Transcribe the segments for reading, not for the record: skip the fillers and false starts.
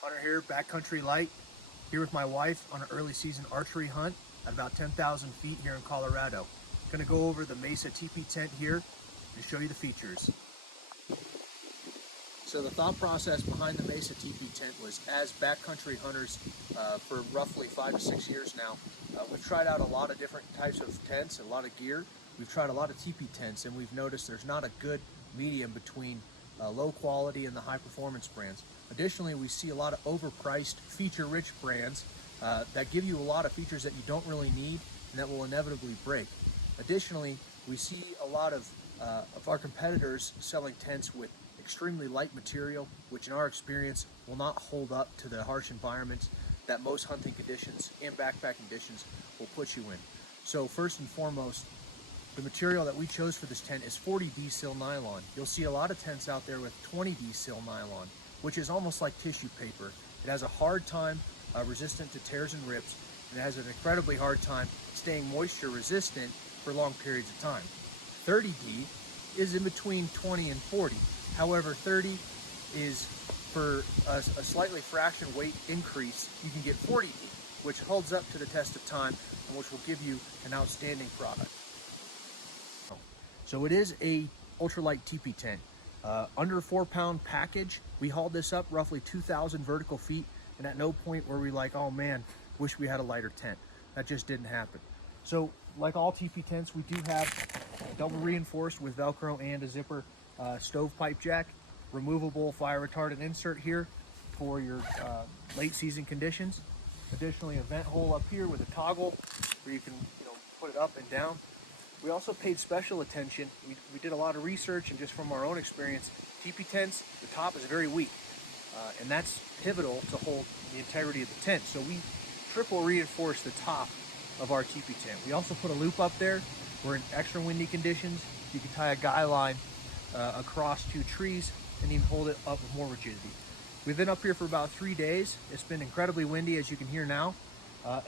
Hunter here, Backcountry Light, here with my wife on an early season archery hunt at about 10,000 feet here in Colorado. Gonna go over the Mesa Tipi tent here and show you the features. So the thought process behind the Mesa Tipi tent was, as backcountry hunters for roughly 5 to 6 years now, we've tried out a lot of different types of tents, a lot of gear. We've tried a lot of teepee tents, and we've noticed there's not a good medium between low quality and the high performance brands. Additionally, we see a lot of overpriced feature-rich brands that give you a lot of features that you don't really need and that will inevitably break. Additionally, we see a lot of our competitors selling tents with extremely light material, which in our experience will not hold up to the harsh environments that most hunting conditions and backpacking conditions will put you in. So first and foremost, the material that we chose for this tent is 40D sil nylon. You'll see a lot of tents out there with 20D sil nylon, which is almost like tissue paper. It has a hard time resistant to tears and rips, and it has an incredibly hard time staying moisture resistant for long periods of time. 30D is in between 20 and 40. However, 30 is for a slightly fraction weight increase. You can get 40D, which holds up to the test of time and which will give you an outstanding product. So it is a ultralight teepee tent. Under a 4-pound package. We hauled this up roughly 2,000 vertical feet, and at no point were we like, oh man, wish we had a lighter tent. That just didn't happen. So like all teepee tents, we do have double reinforced with Velcro and a zipper stovepipe jack, removable fire retardant insert here for your late season conditions. Additionally, a vent hole up here with a toggle where you can put it up and down. We also paid special attention. We did a lot of research, and just from our own experience, teepee tents, the top is very weak, and that's pivotal to hold the integrity of the tent. So we triple reinforced the top of our teepee tent. We also put a loop up there where in extra windy conditions, you can tie a guy line across 2 trees and even hold it up with more rigidity. We've been up here for about 3 days. It's been incredibly windy, as you can hear now,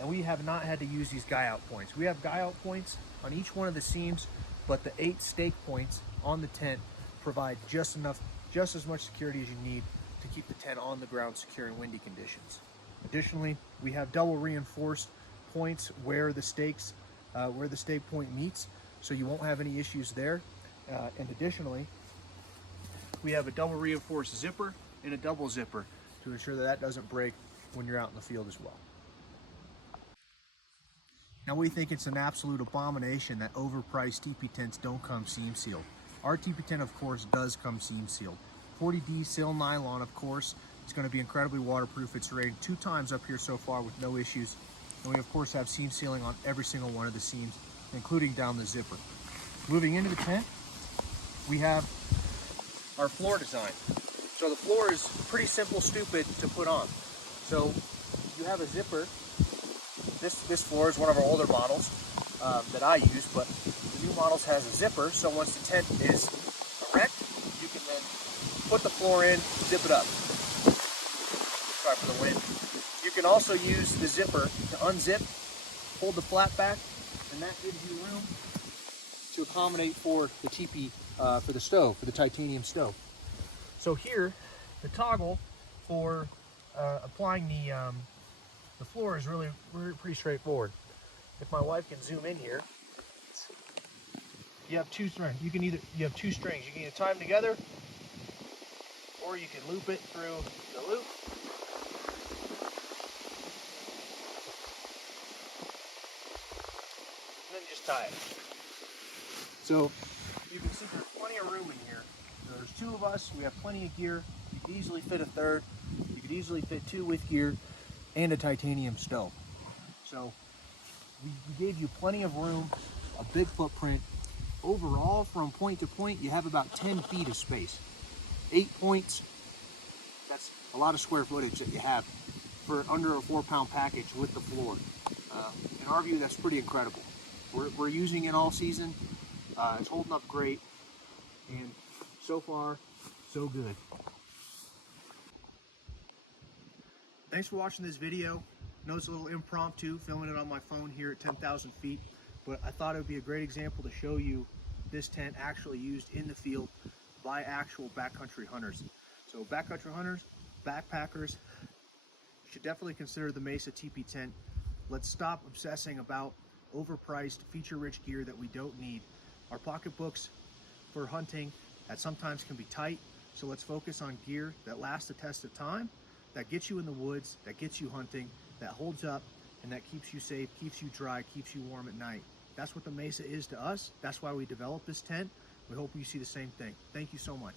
and we have not had to use these guy out points. We have guy out points on each one of the seams, but the 8 stake points on the tent provide just as much security as you need to keep the tent on the ground secure in windy conditions. Additionally, we have double reinforced points where the stake point meets, so you won't have any issues there. And additionally, we have a double reinforced zipper and a double zipper to ensure that doesn't break when you're out in the field as well. Now, we think it's an absolute abomination that overpriced teepee tents don't come seam sealed. Our teepee tent, of course, does come seam sealed. 40D sil nylon, of course, is going to be incredibly waterproof. It's rated 2 times up here so far with no issues. And we, of course, have seam sealing on every single one of the seams, including down the zipper. Moving into the tent, we have our floor design. So the floor is pretty simple, stupid to put on. So you have a zipper. This floor is one of our older models that I use, but the new models has a zipper, so once the tent is erect, you can then put the floor in, zip it up. Sorry for the wind. You can also use the zipper to unzip, hold the flap back, and that gives you room to accommodate for the teepee, for the stove, for the titanium stove. So here, the toggle for applying the floor is really pretty straightforward. If my wife can zoom in here, you have 2 strings. You have 2 strings. You can either tie them together, or you can loop it through the loop. And then just tie it. So you can see there's plenty of room in here. So there's 2 of us. We have plenty of gear. You could easily fit a 3rd. You could easily fit 2 with gear and a titanium stove. So we gave you plenty of room, a big footprint. Overall, from point to point, you have about 10 feet of space. 8 points, that's a lot of square footage that you have for under a 4-pound package with the floor. In our view, that's pretty incredible. We're using it all season. It's holding up great, and so far, so good. Thanks for watching this video. I know it's a little impromptu, filming it on my phone here at 10,000 feet, but I thought it would be a great example to show you this tent actually used in the field by actual backcountry hunters. So backcountry hunters, backpackers, should definitely consider the Mesa Tipi tent. Let's stop obsessing about overpriced, feature-rich gear that we don't need. Our pocketbooks for hunting that sometimes can be tight, so let's focus on gear that lasts the test of time, that gets you in the woods, that gets you hunting, that holds up, and that keeps you safe, keeps you dry, keeps you warm at night. That's what the Mesa is to us. That's why we developed this tent. We hope you see the same thing. Thank you so much.